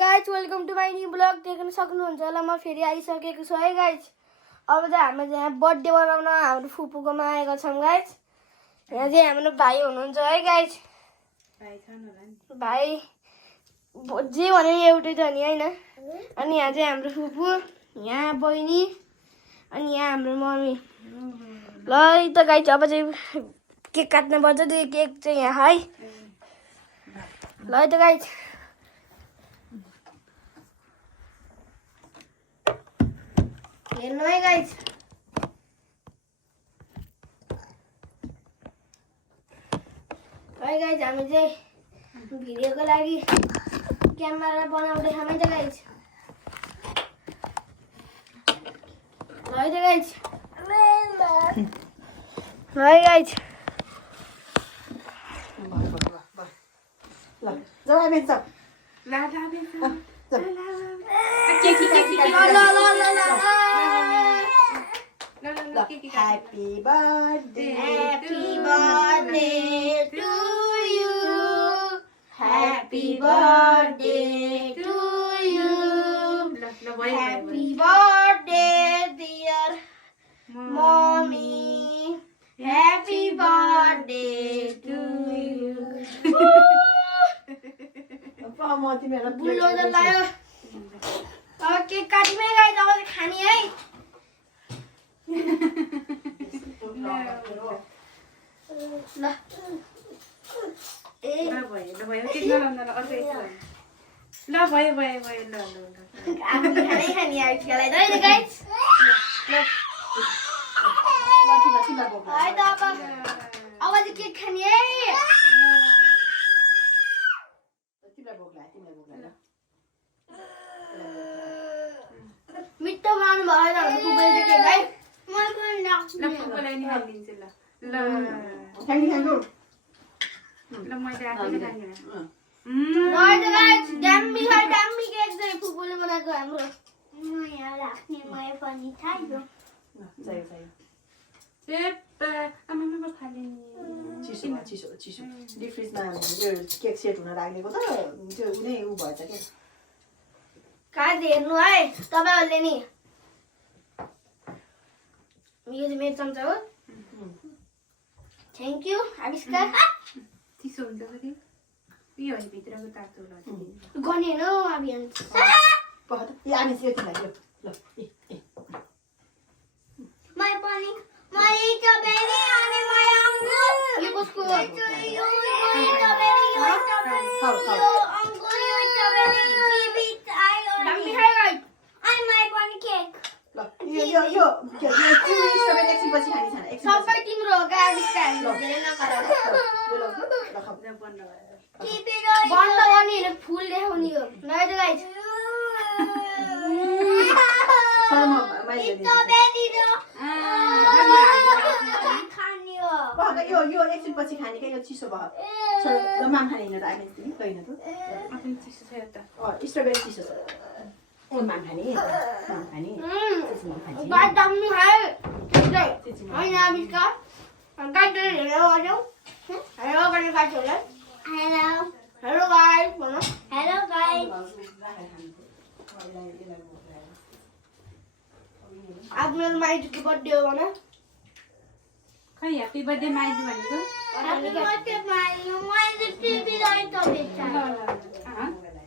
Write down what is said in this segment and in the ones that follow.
Guys welcome to my new blog देख्न सक्नुहुन्छ होला म फेरि आइसकेको छु है गाइज। अब चाहिँ हामी यहाँ बर्थडे मनाउन हाम्रो फुपूकोमा आएका छौँ गाइज। यहाँ चाहिँ हाम्रो भाइ हुनुहुन्छ है गाइज। भाइ जे भने एउटै त नि होइन। अनि यहाँ चाहिँ हाम्रो फुपू, यहाँ बहिनी, अनि यहाँ हाम्रो मम्मी। ल त गाइज अब चाहिँ केक काट्नु पर्छ। त्यो केक चाहिँ यहाँ है। ल त गाइज हेर्नु है गाइज। है गाइज हामी चाहिँ भिडियोको लागि क्यामेरा बनाउँदै छौँ है त गाइज। है त गाइज। है guys. Happy birthday, Happy birthday to you. Happy birthday to you. Happy birthday dear mommy. Happy birthday to you. Bulldozer लायो। अब केक काट्ने गाइस, अब चाहिँ खाने है। ल ए ल भयो हामी खानै खाने आजकल है त गाइस। ल है त अब चाहिँ केक खाने है। मिठो बनाउनु भयो त हाम्रो फुपूले केक है। मलाई पनि लाग्छ। ल फुपूलाई नि हालिदिन्छु ल ल ल मैले आफैले खाने है त गाइस डम्मी है डम्मी केक चाहिँ फुपूले बनाएको हाम्रो। यहाँ राख्ने मैले पनि थाहा आमामा खालिन् चिसो डिप फ्रिजमा यो केक सेट हुन राखेको त त्यो कुनै उ भएछ के काज हेर्नु है तपाईहरुले नि। यो चाहिँ मेरो चम्चा हो। थ्याङ्क यू आविष्कार। चिसो हुन्छ फेरि यो है भित्रको तातो ल गने हैन हौ अभियान। यो आमी चाहिँ यति लाग्यो ल मैले पनि मैले चबेरी अनि मैले अङ्गुर। यो कसको हो? यो चबेरी यो चबेरी यो अङ्गुर यो चबेरी किवी आयो। डम्मी खाइ गाइस। अनि मैले पनि केक। ल यो स्ट्रबेरी एकछिन पछि खाने छैन एकछिन सबै तिम्रो हो का आविष्कार। धेरै नगर। बन्द किवी बन्द गर्ने हैन फुल देखाउने हो। ल है त गाइस। यो एकछिन पछि खाने क्या यो चिसो भयो। माम खाने होइन त आइमेन तिमी होइन त आफ्नो चिसो छ त स्ट्रबेरी चिसो छ। माम खाने गाइस डम्मी खाइ। हैन आविष्कार। गाइस हेलो गर्नु। हेलो गर्ने गाइस होला। हेलो हेलो गाइस भन। Hello guys. आज मेरो माइजूको बर्थडे हो भन। खै ह्यापी बर्थडे माइजू भनेको ह्यापी बर्थडे माइजू। मैले टिभी लाइट बेच्छ।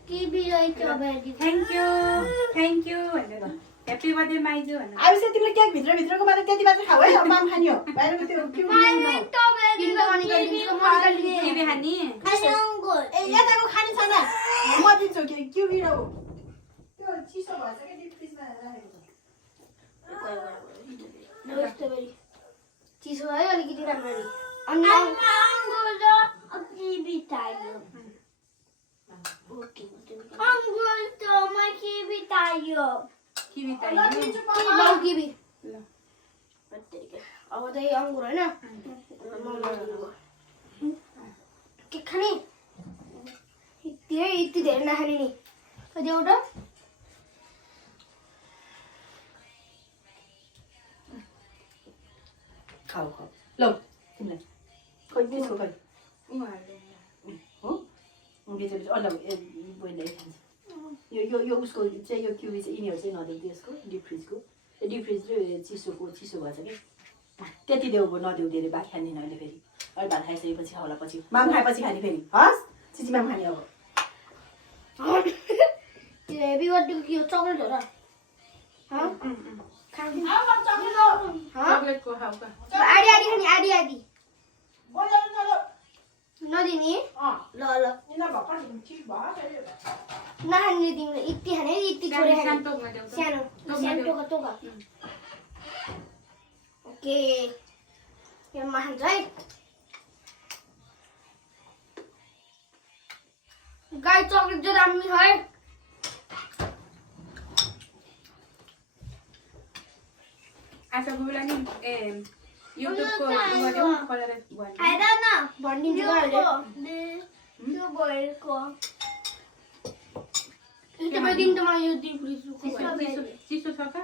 टिभी लाइट बेच्छ। थ्याङ्क यू भनेर ह्यापी बर्थडे माइजू भनेर अब चाहिँ तिमीले केक भित्रको मात्र त्यति मात्र खाऊ है। अब माम खाने हो बाहिरको त्यो के टिभी खाने ए यताको खाने छैन म दिन्छु के क्युबी र त्यो चिसो भएछ के डिप फ्रिजमा राखेको स्ट्रबेरी चिसो है अलिकति राम्ररी। अनि किवी चाहियो। अङ्गुर त म किवी चाहियो। किवी चाहियो लौ किवी। ल अब त यो अङ्गुर होइन के खाने यति धेरै नखाने नि। कति एउटा खाऊ ल तिमीलाई कहिले छौ खै उहाँहरूले हो बिच बिच अल्ल बोइले खान्छ ल यो उसको चाहिँ यो क्युबी चाहिँ यिनीहरू चाहिँ नदेऊ त्यसको डिप फ्रिजको डिप फ्रिज र चिसो भएछ कि त्यति देऊ नदेऊ धेरै भात खाँदैन अहिले फेरि अहिले भात खाइसकेपछि होला पछि माम खाएपछि खाने फेरि हस् चिची माम खाने अब हेभी बर्थडेको के हो चक्लेट हो र चक्लेटको खाउका आधी आधी खाने आधी आधी नदिने ल ल नखाने तिमीले यति खाने यति छोरे खाने टोकमा देऊ सानो सानो टोका टोका ओके यो खान्छ है गाई चक्लेट जो दामी छ है आशा बुबुला नि युट्युबको गऱ्यौ गरेर आएर न भनिदिन्छु गरले त्यो भएको तपाईँ दिन त म यो दिप फ्रिजको चिसो छ त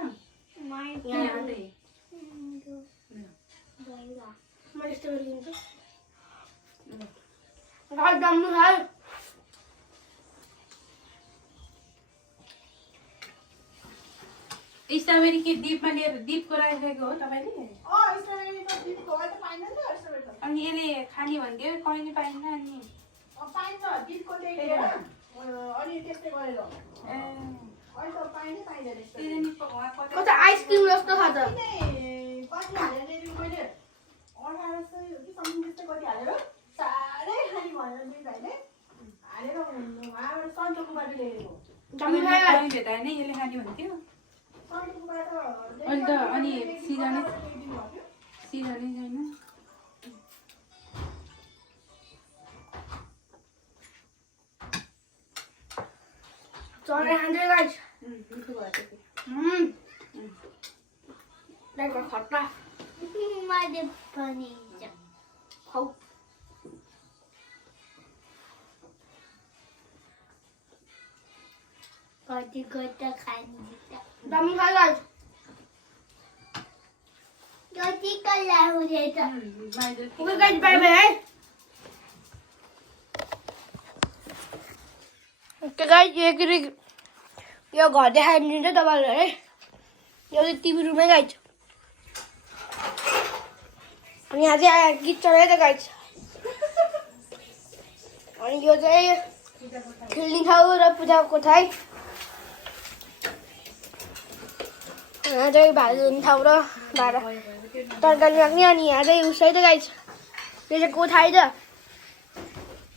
यहाँ चाहिँ म यस्तो गरिदिन्छु गाई दामी छ है स्ट्रबेरी के डिपमा लिएर डिपको राखेको हो तपाईँले अनि यसले खाने भन्थ्यो कहिले पाइन्न अनि पाइन्छ डिपको ल्याएर अनि त्यस्तै गरेर अहिले त पाइनै पाइँदैन कता आइसक्रिम जस्तो छ त कति हालेर ल्याइदिनु मैले 1800 कि समथिङ त्यस्तै कति हालेर साह्रै खाने भनेर दुई भाइले हालेर उहाँबाट सन्तोकबाट ल्याएको भेटाएन यसले खाने भन्थ्यो अन्त अनि सिजनै छैन चरा खान्छ गाइस मिठो भयो त्यो दाइको खट्टा मैले पनि खाऊ कति गोटा खान्छ दामी खाइ गाइस कति कला हुँदैछ ओके गाइस बाइ बाइ है ओके गाइस यो घर देखाइदिन्छ तपाईँहरूलाई है यो चाहिँ टिभी रुमै गाइस अनि यहाँ चाहिँ गीत चलाइरहेको गाइस अनि यो चाहिँ खेल्ने ठाउँ र पूजाको ठाउँ यहाँ चाहिँ भात हुने ठाउँ र भाँडा तरकारी राख्ने अनि यहाँ चाहिँ उसै त गाइस यो चाहिँ कोठा है त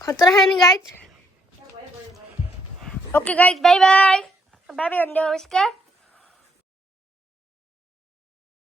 खतरा खाने guys okay guys by by by by भन्दै नमस्कार